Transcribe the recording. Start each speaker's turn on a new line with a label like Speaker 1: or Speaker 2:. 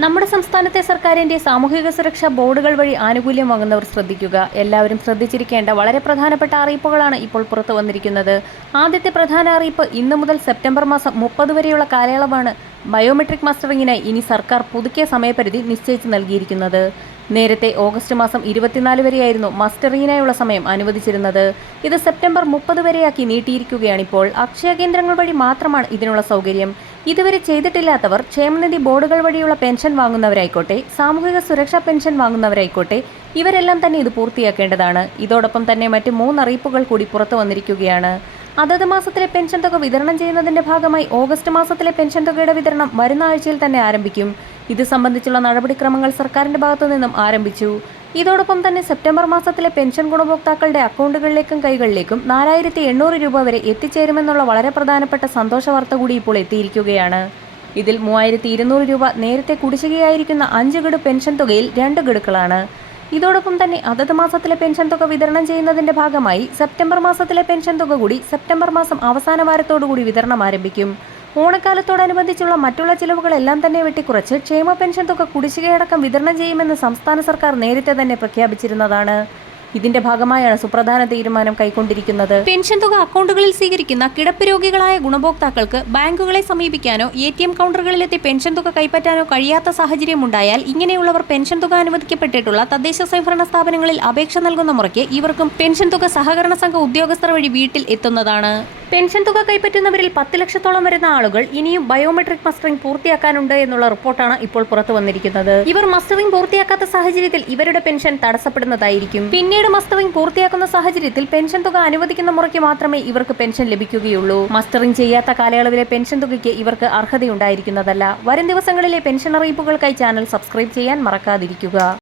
Speaker 1: നമ്മുടെ സംസ്ഥാനത്തെ സർക്കാരിന്റെ സാമൂഹിക സുരക്ഷാ ബോർഡുകൾ വഴി ആനുകൂല്യം വാങ്ങുന്നവർ ശ്രദ്ധിക്കുക. എല്ലാവരും ശ്രദ്ധിച്ചിരിക്കേണ്ട വളരെ പ്രധാനപ്പെട്ട അറിയിപ്പുകളാണ് ഇപ്പോൾ പുറത്തു വന്നിരിക്കുന്നത്. ആദ്യത്തെ പ്രധാന അറിയിപ്പ് ഇന്നു മുതൽ സെപ്റ്റംബർ മാസം മുപ്പത് വരെയുള്ള കാലയളവാണ് ബയോമെട്രിക് മസ്റ്ററിങ്ങിനായി ഇനി സർക്കാർ പുതുക്കിയ സമയപരിധി നിശ്ചയിച്ച് നൽകിയിരിക്കുന്നത്. നേരത്തെ ഓഗസ്റ്റ് മാസം ഇരുപത്തിനാല് വരെയായിരുന്നു മസ്റ്ററിങ്ങിനായുള്ള സമയം അനുവദിച്ചിരുന്നത്. ഇത് സെപ്റ്റംബർ മുപ്പത് വരെയാക്കി നീട്ടിയിരിക്കുകയാണിപ്പോൾ. അക്ഷയ കേന്ദ്രങ്ങൾ വഴി മാത്രമാണ് ഇതിനുള്ള സൗകര്യം. ഇതുവരെ ചെയ്തിട്ടില്ലാത്തവർ ക്ഷേമനിധി ബോർഡുകൾ വഴിയുള്ള പെൻഷൻ വാങ്ങുന്നവരായിക്കോട്ടെ സാമൂഹിക സുരക്ഷാ പെൻഷൻ വാങ്ങുന്നവരായിക്കോട്ടെ ഇവരെല്ലാം തന്നെ ഇത് പൂർത്തിയാക്കേണ്ടതാണ്. ഇതോടൊപ്പം തന്നെ മറ്റ് മൂന്നറിയിപ്പുകൾ കൂടി പുറത്തു വന്നിരിക്കുകയാണ്. അതത് മാസത്തിലെ പെൻഷൻ തുക വിതരണം ചെയ്യുന്നതിന്റെ ഭാഗമായി ഓഗസ്റ്റ് മാസത്തിലെ പെൻഷൻ തുകയുടെ വിതരണം വരുന്ന ആഴ്ചയിൽ തന്നെ ആരംഭിക്കും. ഇത് സംബന്ധിച്ചുള്ള നടപടിക്രമങ്ങൾ സർക്കാരിന്റെ ഭാഗത്തു നിന്നും ആരംഭിച്ചു. ഇതോടൊപ്പം തന്നെ സെപ്റ്റംബർ മാസത്തിലെ പെൻഷൻ ഗുണഭോക്താക്കളുടെ അക്കൗണ്ടുകളിലേക്കും കൈകളിലേക്കും നാലായിരത്തി എണ്ണൂറ് രൂപ വരെ എത്തിച്ചേരുമെന്നുള്ള വളരെ പ്രധാനപ്പെട്ട സന്തോഷ വാർത്ത കൂടി ഇപ്പോൾ എത്തിയിരിക്കുകയാണ്. ഇതിൽ മൂവായിരത്തി ഇരുന്നൂറ് രൂപ നേരത്തെ കുടിശ്ശികയായിരിക്കുന്ന അഞ്ച് ഗഡു പെൻഷൻ തുകയിൽ രണ്ട് ഗഡുക്കളാണ്. ഇതോടൊപ്പം തന്നെ അതത് മാസത്തിലെ പെൻഷൻ തുക വിതരണം ചെയ്യുന്നതിന്റെ ഭാഗമായി സെപ്റ്റംബർ മാസത്തിലെ പെൻഷൻ തുക കൂടി സെപ്റ്റംബർ മാസം അവസാന വാരത്തോടുകൂടി വിതരണം ആരംഭിക്കും. ഓണക്കാലത്തോടനുബന്ധിച്ചുള്ള മറ്റുള്ള ചിലവുകളെല്ലാം തന്നെ വെട്ടിക്കുറച്ച് ക്ഷേമ പെൻഷൻ തുക കുടിശ്ശികയടക്കം വിതരണം ചെയ്യുമെന്ന് സംസ്ഥാന സർക്കാർ നേരത്തെ തന്നെ പ്രഖ്യാപിച്ചിരുന്നതാണ്. ഇതിന്റെ ഭാഗമായാണ് സുപ്രധാന തീരുമാനം കൈക്കൊണ്ടിരിക്കുന്നത്. പെൻഷൻ തുക അക്കൗണ്ടുകളിൽ സ്വീകരിക്കുന്ന കിടപ്പ് രോഗികളായ ഗുണഭോക്താക്കൾക്ക് ബാങ്കുകളെ സമീപിക്കാനോ എ ടി എം കൗണ്ടറുകളിലെത്തി പെൻഷൻ തുക കൈപ്പറ്റാനോ കഴിയാത്ത സാഹചര്യം ഉണ്ടായാൽ ഇങ്ങനെയുള്ളവർ പെൻഷൻ തുക അനുവദിക്കപ്പെട്ടിട്ടുള്ള തദ്ദേശ സ്വയംഭരണ സ്ഥാപനങ്ങളിൽ അപേക്ഷ നൽകുന്ന മുറയ്ക്ക് ഇവർക്കും പെൻഷൻ തുക സഹകരണ സംഘ ഉദ്യോഗസ്ഥർ വഴി വീട്ടിൽ എത്തുന്നതാണ്. പെൻഷൻ തുക കൈപ്പറ്റുന്നവരിൽ പത്ത് ലക്ഷത്തോളം വരുന്ന ആളുകൾ ഇനിയും ബയോമെട്രിക് മസ്റ്ററിംഗ് പൂർത്തിയാക്കാനുണ്ട് എന്നുള്ള റിപ്പോർട്ടാണ് ഇപ്പോൾ പുറത്തു വന്നിരിക്കുന്നത്. ഇവർ മസ്റ്ററിംഗ് പൂർത്തിയാക്കാത്ത സാഹചര്യത്തിൽ ഇവരുടെ പെൻഷൻ തടസ്സപ്പെടുന്നതായിരിക്കും. പിന്നീട് മസ്റ്ററിംഗ് പൂർത്തിയാക്കുന്ന സാഹചര്യത്തിൽ പെൻഷൻ തുക അനുവദിക്കുന്ന മുറയ്ക്ക് മാത്രമേ ഇവർക്ക് പെൻഷൻ ലഭിക്കുകയുള്ളൂ. മസ്റ്ററിംഗ് ചെയ്യാത്ത കാലയളവിലെ പെൻഷൻ തുകയ്ക്ക് ഇവർക്ക് അർഹതയുണ്ടായിരിക്കുന്നതല്ല. വരും ദിവസങ്ങളിലെ പെൻഷൻ അറിയിപ്പുകൾക്കായി ചാനൽ സബ്സ്ക്രൈബ് ചെയ്യാൻ മറക്കാതിരിക്കുക.